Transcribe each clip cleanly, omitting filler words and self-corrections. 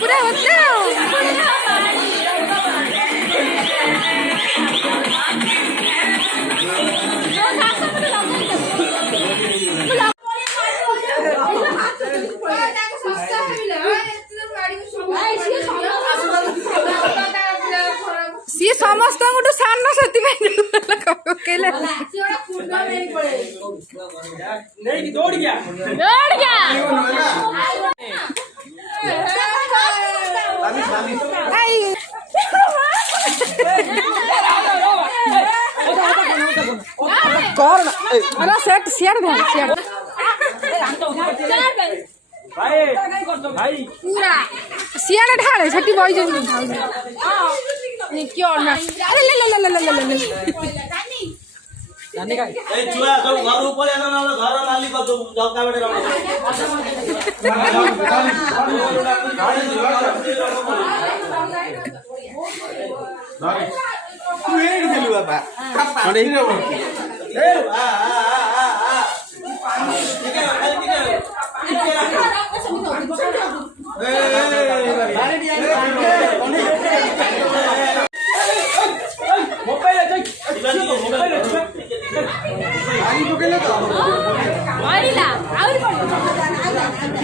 पूरा होते सी समस्त सान से सियाड़ा ढाले छठी बॉय क्यों ना छुआ सब घर ऊपर आना ना घर नाली कर दो जौका बेटे रहो तू ये नहीं खेलू बाबा अरे ही रहो ए आ ठीक है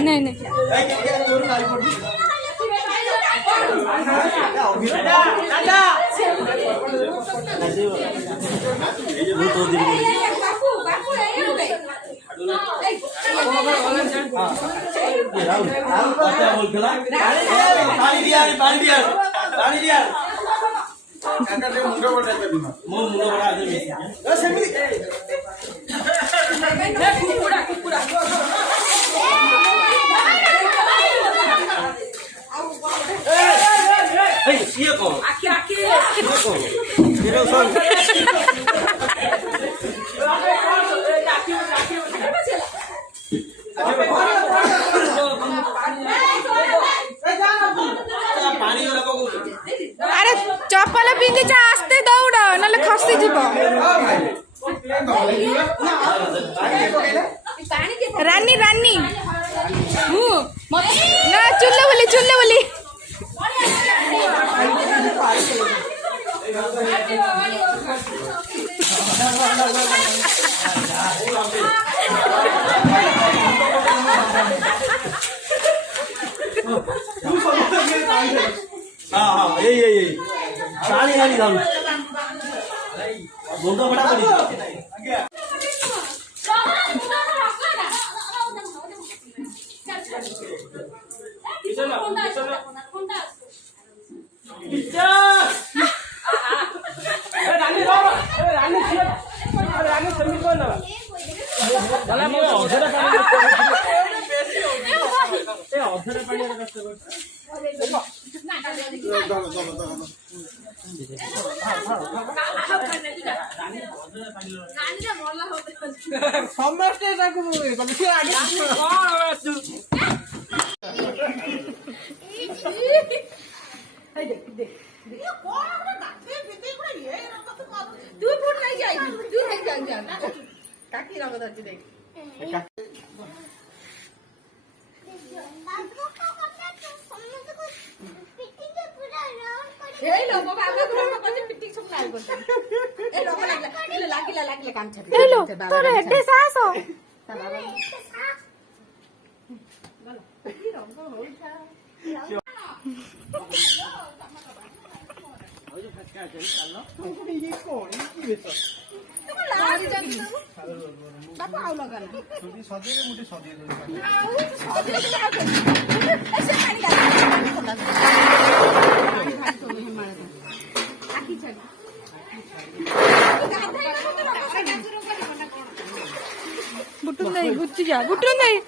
नहीं नहीं अरे चप्पल पिंधि आस्ते दौड़ ना खसी जीव रानी रानी ना चुल्ले बोली हाँ हाँ यही पानी आनी धान बोलता बड़ा पड़ी बुटून नहीं गुच्ची जा बुटून नहीं